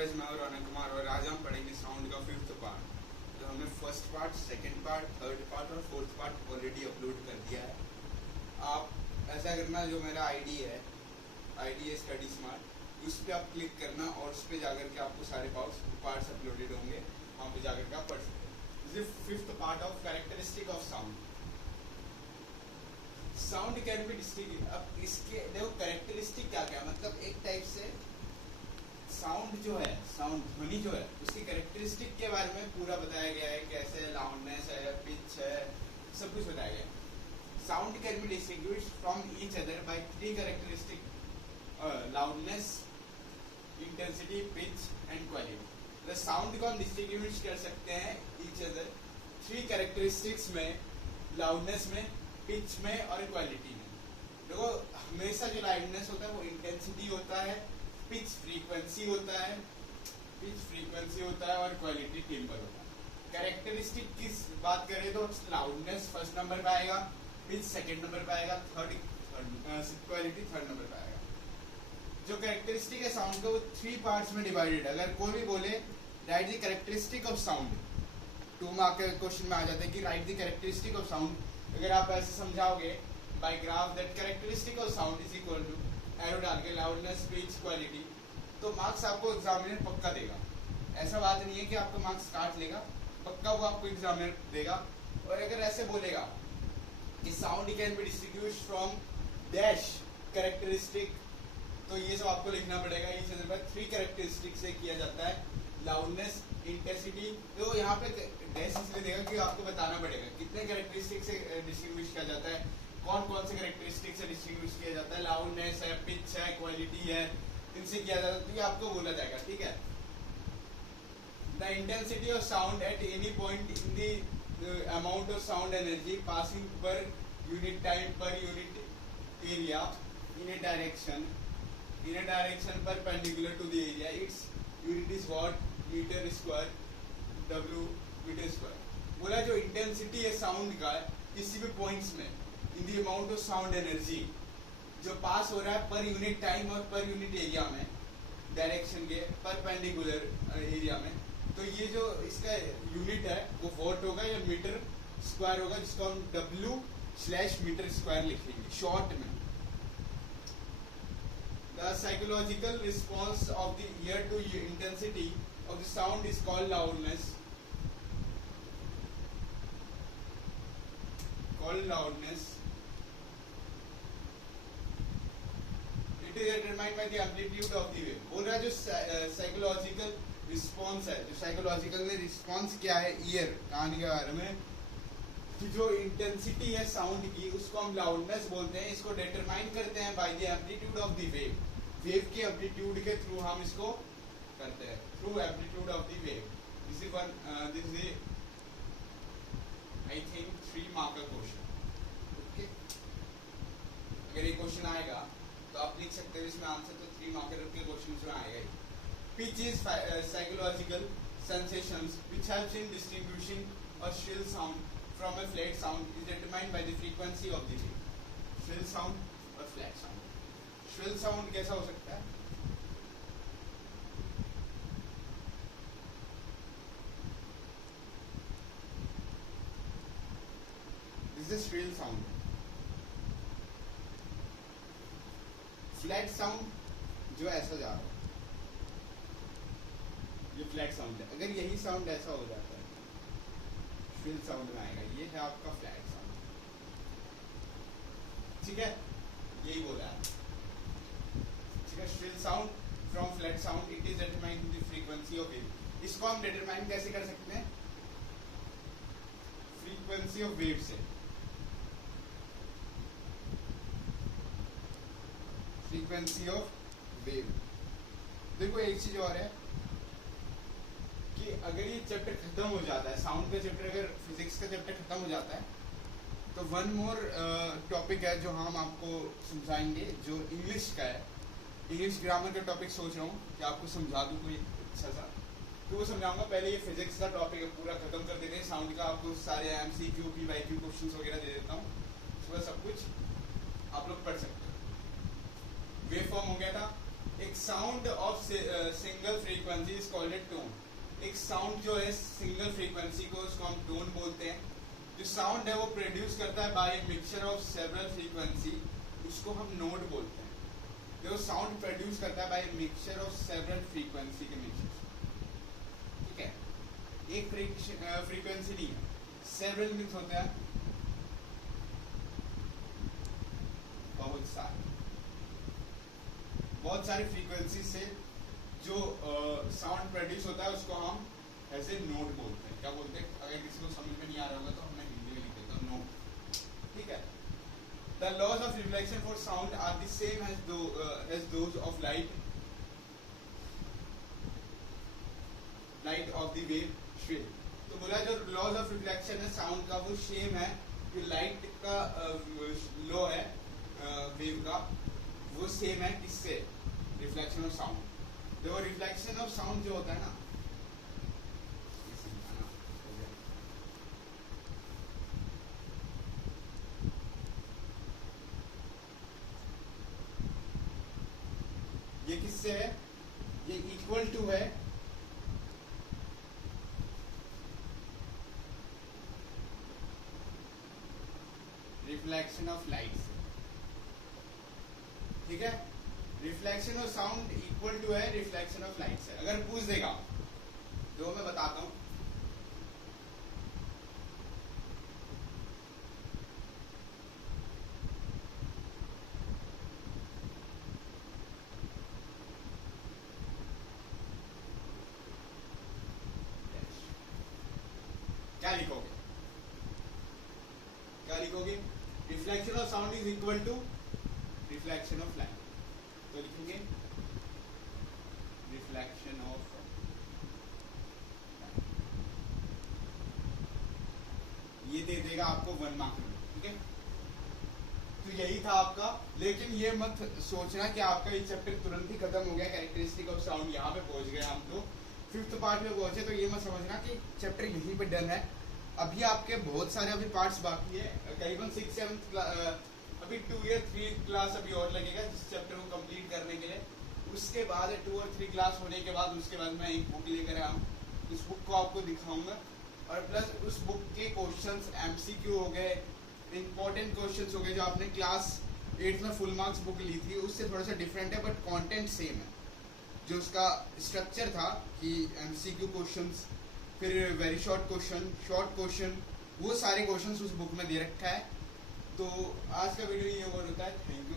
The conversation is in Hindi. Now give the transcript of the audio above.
गाइस, मैं रौनक कुमार और आज हम पढ़ेंगे साउंड का फिफ्थ पार्ट। तो हमने first part, second part, third part और फोर्थ पार्ट ऑलरेडी अपलोड कर दिया है। आप ऐसा करना, जो मेरा आईडी है स्टडी स्मार्ट, उस पर आप क्लिक करना और उस पर जाकर के आपको सारे पार्ट्स अपलोडेड होंगे, वहाँ पे जाकर के आप पढ़ सकते हैं। This is fifth part of characteristic of sound. Sound can be distinguished. अब इसके देखो कैरेक्टरिस्टिक क्या क्या, मतलब एक टाइप से साउंड जो है, साउंड ध्वनि जो है, उसकी कैरेक्टरिस्टिक के बारे में पूरा बताया गया है। कैसे लाउडनेस है, पिच है, सब कुछ बताया गया है। Sound can be distinguished from each other by three characteristic: loudness, intensity, pitch and quality. The sound को हम डिस्टिंग्विश कर सकते हैं ईच अदर थ्री कैरेक्टरिस्टिक्स में, लाउडनेस में, पिच में और क्वालिटी में। देखो, हमेशा जो लाउडनेस होता है वो इंटेंसिटी होता है, पिच फ्रीक्वेंसी होता है और क्वालिटी टिम्बर होता है। कैरेक्टरिस्टिक की बात करें तो लाउडनेस फर्स्ट नंबर पे आएगा, पिच सेकंड नंबर पे आएगा, क्वालिटी थर्ड नंबर पे आएगा। जो कैरेक्टरिस्टिक है साउंड का वो थ्री पार्ट्स में डिवाइडेड है। अगर कोई भी बोले write the characteristic of sound, 2 mark के क्वेश्चन में आ जाता है कि write the characteristic of sound. अगर आप ऐसे समझाओगे by graph that characteristic of sound is equal to arrow डाल के लाउडनेस, पिच, क्वालिटी, तो मार्क्स आपको एग्जामिनर पक्का देगा। ऐसा बात नहीं है कि आपको मार्क्स काट लेगा, पक्का वो आपको एग्जामिनर देगा। और अगर ऐसे बोलेगा कि sound can be distinguished from dash characteristic, तो ये सब आपको लिखना पड़ेगा। ये थ्री कैरेक्टरिस्टिक से किया जाता है: लाउडनेस, इंटेंसिटी। तो यहाँ पे डैश इसलिए देगा कि आपको बताना पड़ेगा कितने कैरेक्टरिस्टिक से डिस्टिंग्विश किया जाता है, कौन कौन से कैरेक्टरिस्टिक से डिस्टिंग्विश किया जाता है, लाउडनेस है, पिच है, क्वालिटी है, इनसे किया जाता है। तो ये आपको बोला जाएगा, ठीक है। The intensity of sound at any point in the amount of sound energy passing per unit time per unit area in a direction perpendicular to the area, its unit is watt, metre square, W metre square. बोला जो इंटेंसिटी है साउंड का किसी भी पॉइंट्स में इन the amount of sound energy जो पास हो रहा है पर यूनिट टाइम और पर यूनिट एरिया में, डायरेक्शन के परपेंडिकुलर एरिया में, तो ये जो इसका यूनिट है वो वॉट होगा या मीटर स्क्वायर होगा, जिसको हम W/मीटर स्क्वायर लिखेंगे शॉर्ट में। The psychological response of the ear to intensity of the sound is called loudness. It is determined by the amplitude of the wave। बोल रहा है जो साइकोलॉजिकल रिस्पॉन्स है, जो साइकोलॉजिकल रिस्पॉन्स क्या है ईयर कान के बारे में, कि जो इंटेंसिटी है साउंड की उसको हम लाउडनेस बोलते हैं। इसको डिटरमाइन करते हैं by the amplitude of the wave. Wave के एम्पलीट्यूड के थ्रू हम इसको करते हैं, through amplitude of the wave. This is I think 3 mark का क्वेश्चन। ओके, अगर ये क्वेश्चन आएगा तो आप लिख सकते हो इसमें आंसर, तो 3 मार्कर के क्वेश्चन में आएगा ही। Pitch is psychological sensations which helps in distinguishing a shrill sound from a flat sound is determined by the frequency of the wave. Shrill sound और फ्लैट साउंड। श्रिल साउंड कैसा हो सकता है? This is shrill sound. Flat sound जो ऐसा जा रहा है, ये फ्लैट साउंड है। अगर यही साउंड ऐसा हो जाता है, श्रिल साउंड में आएगा। ये है आपका फ्लैट साउंड, ठीक है, यही बोला है, ठीक है। Shrill sound from flat sound, it is determined the frequency of wave. इसको हम डिटरमाइन कैसे कर सकते हैं? फ्रीक्वेंसी ऑफ वेव से। Frequency of wave. देखो एक चीज और है कि अगर ये चैप्टर खत्म हो जाता है, साउंड का चैप्टर, अगर फिजिक्स का चैप्टर खत्म हो जाता है, तो वन मोर टॉपिक है जो हम आपको समझाएंगे, जो इंग्लिश का है। इंग्लिश ग्रामर का टॉपिक सोच रहा हूँ कि आपको समझा दूँ कोई अच्छा सा, तो वो समझाऊंगा। पहले ये फिजिक्स का टॉपिक है पूरा खत्म कर देते हैं। साउंड का आपको सारे MCQ, PYQ क्वेश्चन वगैरह दे देता हूँ, उसके बाद सब कुछ आप लोग पढ़ सकते हो। वेव फॉर्म हो गया था, एक sound of single frequency is called a tone. एक साउंड जो है सिंगल फ्रीक्वेंसी को उसको हम टोन बोलते हैं। जो साउंड है वो प्रोड्यूस करता है by a mixture of several frequency, उसको हम नोट बोलते हैं। जो साउंड प्रोड्यूस करता है by a mixture of several frequency के मिक्सचर। ठीक है, एक फ्रीक्वेंसी नहीं है, सेवरल मिक्स होते हैं बहुत सारी फ्रीक्वेंसी से जो साउंड प्रोड्यूस होता है उसको हम ऐसे नोट बोलते हैं। क्या बोलते हैं? अगर किसी को समझ में नहीं आ रहा होगा तो हमने हिंदी में लिख देता हूँ नोट। ठीक है। The laws of reflection for sound are the same as those of light of the wave shape. तो बोला जो लॉज ऑफ रिफ्लेक्शन है साउंड का वो सेम है जो लाइट का लॉ है वेव का, वो सेम है किससे? Reflection of sound. देखो रिफ्लेक्शन ऑफ साउंड जो होता है ना, ये किससे है? ये इक्वल टू है रिफ्लेक्शन ऑफ लाइट से। ठीक है, reflection of sound equal to है रिफ्लेक्शन ऑफ लाइट से। अगर पूछ देगा जो मैं बताता हूं, क्या लिखोगे? क्या लिखोगे? Reflection of sound is equal to reflection of light. तो लिखेंगे रिफ्लेक्शन ऑफ, ये दे देगा आपको 1 मार्क में। ठीक है, तो यही था आपका। लेकिन ये मत सोचना कि आपका ये चैप्टर तुरंत ही खत्म हो गया, कैरेक्टरिस्टिक ऑफ साउंड यहाँ पे पहुंच गए हम, तो 5th पार्ट में पहुंचे। तो ये मत समझना कि चैप्टर यहीं पे डन है। अभी आपके बहुत सारे अभी पार्ट्स बाकी है, करीबन 6-7 अभी 2 या 3 क्लास अभी और लगेगा इस चैप्टर को कंप्लीट करने के लिए। उसके बाद 2 और 3 क्लास होने के बाद उसके बाद मैं एक बुक लेकर आऊँ, उस बुक को आपको दिखाऊंगा। और प्लस उस बुक के क्वेश्चंस एमसीक्यू हो गए, इंपॉर्टेंट क्वेश्चंस हो गए जो आपने क्लास 8 में फुल मार्क्स बुक ली थी उससे थोड़ा सा डिफरेंट है, बट कंटेंट सेम है। जो उसका स्ट्रक्चर था कि एमसीक्यू क्वेश्चंस, फिर very short question, short question, वो सारे क्वेश्चंस उस बुक में दे रखा है। तो आज का वीडियो ये ओवर होता है। Thank you.